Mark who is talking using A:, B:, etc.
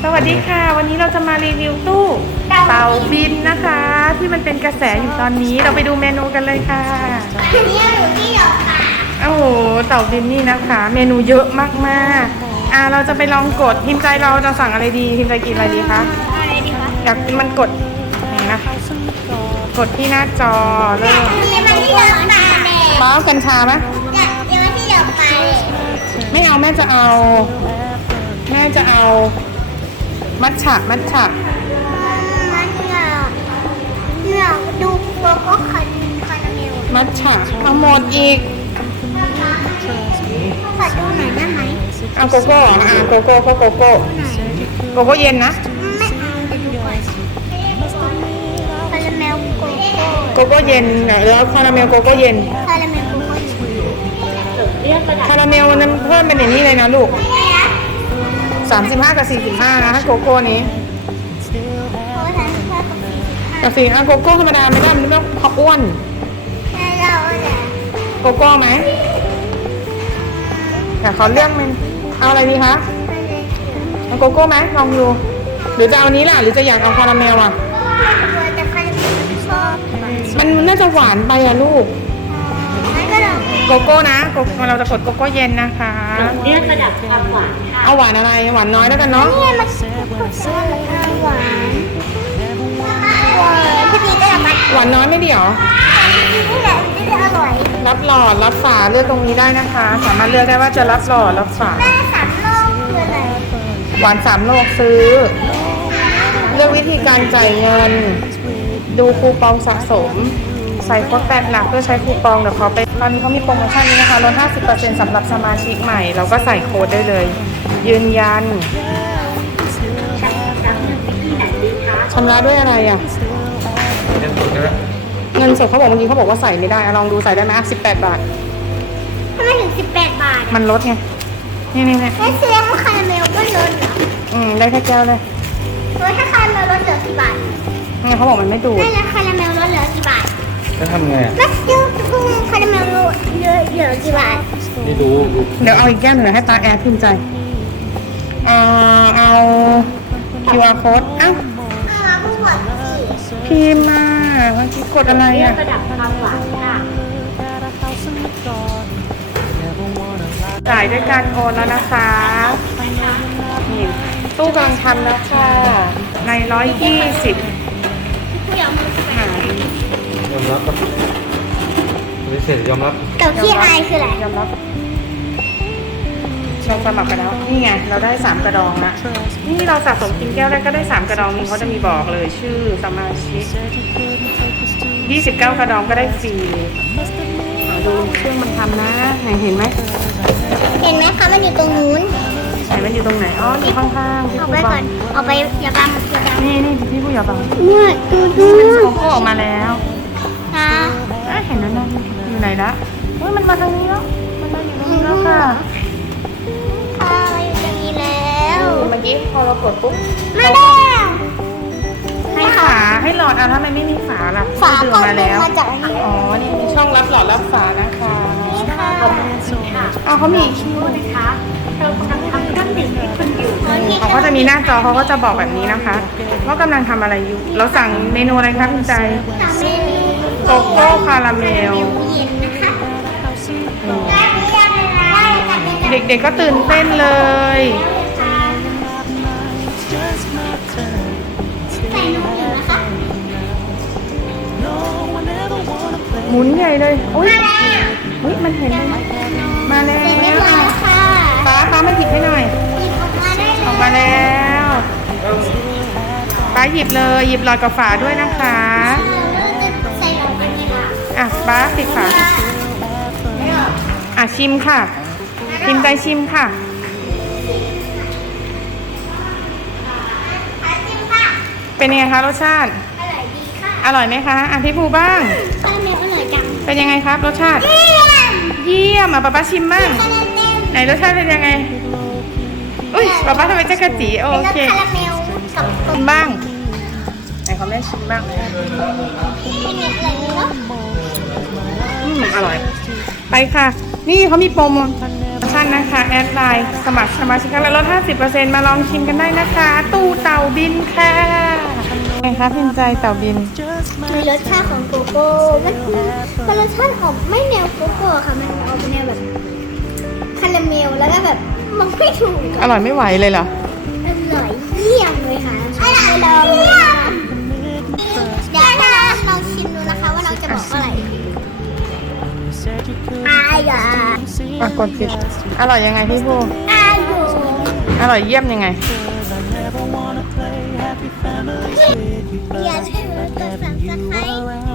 A: วัสดีค่ะวันนี้เราจะมารีวิวตู้เต่าบินนะคะที่มันเป็นกระแสอยู่ตอนนี้เราไปดูเมนูกันเลยค่ะ
B: อันนี้หนูที่หยอกค่ะ
A: โอ้โหเต่าบินนี่นะคะเมนูเยอะมากๆเราจะไปลองกดพิมพ์ใจเราจะสั่งอะไรดีพิมพ์ใจกินอะไรดีคะ
B: อะไรดีคะ
A: อยากมันกดนี่นะกดที่หน้าจอเริ่ม
B: มันที่หยอกค่ะ
A: บ้ากัญชาไหม
B: อยากที่หยอกไป
A: ไม่เอาแม่จะเอามัทฉะ
B: มันอยากดูโกโก้คาราเมล
A: มัทฉะเอาหมดอีก
B: ขอดูหน่อยได้ไหม
A: เอาโกโก้โกโก้โกโก้เย็นนะ
B: ไม่เอาจะดูก่อนคาราเมล
A: โกโก้เย็นแล้วคาราเมลโกโก้เย็น
B: คาราเมลโกโก้
A: คาราเมลนั้นเพิ่มเป็นอย่างนี้เลยนะลูก35กับ45นะถ้าโกโก้นี้กับโกโก้ธรรมดาไม่ได้มันต้องพออ้วนโกโก้ไหมแต่เขาเลือกมันเอาอะไรดีคะเอาโกโก้ไหมลองดูหรือจะเอานี้ล่ะหรือจะอยากเอาคาราเมลอ่ะมันน่าจะหวานไปอ่ะลูกโกโก้นะเราจะกดโกโก้เย็นนะคะ
B: เรียกระดับความหวาน
A: เอาหวานอะไรหวานน้อยแล้วกันเนาะ
B: นี่มันหวานพี่ดีก็ทำมา
A: หวานน้อยไม่เดี๋ยว
B: นี่แหละนี่จะอร่อย
A: รับหลอดรับฝาเลือกตรงนี้ได้นะคะสามารถเลือกได้ว่าจะรับหลอดรับฝา
B: แม่3 โลกคืออะไร
A: หวาน3 โลกซื้อเลือกวิธีการจ่ายเงินดูคูปองสะสมใส่โค้ด8 หลักเพื่อใช้คูปองเดี๋ยวเขาไปตอนนี้เขามีโปรโมชั่นนี้นะคะลด 50% สำหรับสมาชิกใหม่เราก็ใส่โค้ดได้เลยยืนยันชำระด้วยอะไรอ่ะเงินสดเขาบอกเมื่อกี้เขาบอกว่าใส่ไม่ได้ลองดูใส่ได้ไหม18 บาท
B: ทำไมถึง18 บาท
A: มันลดไงนี่
B: แล้วเสียงคาราเมลก็ลดเหรอ
A: ได้แค่แก้วเลย
B: ถ้าคาราเมลลดเหลือกี่บาท
A: เขาบอกมันไม่ดู
B: ได้แล้วคาราเมลลดเหลือกี่บาท
C: จะทำไงอ่ะ
B: แล้วคาราเมลลดเหลือกี่บาท
C: ไม่รู้
A: เดี๋ยวเอาอีกแก้วหนึ่งให้ตาแอร์พิมพ์ใจเอา QR code พิมพ์มาเมื่อกี้กดอะไรอ่ะ
B: ระดับความหวานค่ะ
A: จ่ายด้วยการโอนแล้วนะคะนี่ตู้กำลังทำแล้วค่ะใน120
C: ยอมรับครับไม่เสร็จยอมรับ
B: แต่ที่อายคืออะไร
A: ยอมรับเราสมัครไปแล้วนี่ไงเราได้3 กระดองละนี่เราสะสมกินแก้วได้ก็ได้3 กระดองนี้เขาจะมีบอกเลยชื่อสมาชิก29 กระดองก็ได้ฟรีดูเครื่องมันทำนะเห็นไหม
B: คะมันอยู่ตรงนู้น
A: ไหนมันอยู่ตรงไหนอ๋ออยู่ข้างๆ
B: เอาไปก่อนเอาไปอย่าบัง
A: นี่พี่ผู้อย่าบัง
B: เนี่ยดู
A: โกโก้ออกมาแล้ว
B: ค่ะ
A: เห็นแล้วนะอยู่ไหนละมันมาทางนี้แล้วมันมาอยู่ตรงนี้แล้วค่ะ
B: อยู่ตรงนี้แล้ว
A: เมื่อกี้พอเรากดปุ๊บ
B: ไม่ได้
A: ให้ฝาให้หลอดถ้ามันไม่มีฝาล่ะ
B: ฝาเปิดมาจากนี้
A: อ๋อนี่มีช่องรับหลอดรับฝานะคะ
B: นี่ค่ะ
A: เขามีคิว
B: นะคะเรากำลังทำเครื่องดื่มให้คุณอยู่
A: เขาก็จะมีหน้าจอเขาก็จะบอกแบบนี้นะคะว่ากำลังทำอะไรอยู่เราสั่งเมนูอะไรครับคุณใจโกโก้คาราเมลเด็กๆก็ตื่นเต้นเลยหมุนใหญ่เลยอุ้ยมันเห็นเลยมาแล้วป้ามาหยิบให้หน่อยออกมาแล้วป้าหยิบเลยหยิบหลอดกับฝาด้วยนะคะป้าติดฝาชิมค่ะพิมพ์ใจชิมค่ะเป็นยังไงคะรสชาติอร่อยไหมคะพี่ภูบ้าง
B: คาราเมลอร่อยจัง
A: เป็นยังไงครับรสชาติเยี่ยมป้าชิมบ้างไหนรสชาติเป็นยังไงอุ้ยป้าทำไมจะกระจีโอเค
B: คาราเมล
A: กับบ้างไหนเขาไม่ชิมบ้างอร่อยไปค่ะนี่เขามีโปรโมชั่นนะคะแอดไลน์สมัครสมาชิกแล้วลด 50% มาลองชิมกันได้นะคะ ตู้เต่าบินค่ะไงคะพิมพ์ใจเต่าบิน
C: มีรสชาติของโกโก้มันรสชาติออกไม่แนวโกโก้ค่ะ มันออกแนวแบบคาราเมลแล้วก็แบบมันไม่ถูก
A: อร่อยไม่ไหวเลยเหรอ
C: อร่อยเยี่ยมเลยค่ะอร่อยเลยเดี๋ยวเราลองชิมดูนะคะว่าเราจะบอกว่าอะไรอร่อย
A: อ่ะกดปิดอร่อยยังไงพี่ผู้
C: อร่อย
A: อร่อยเยี่ยมยังไง
C: อย่าลืมกด subscribe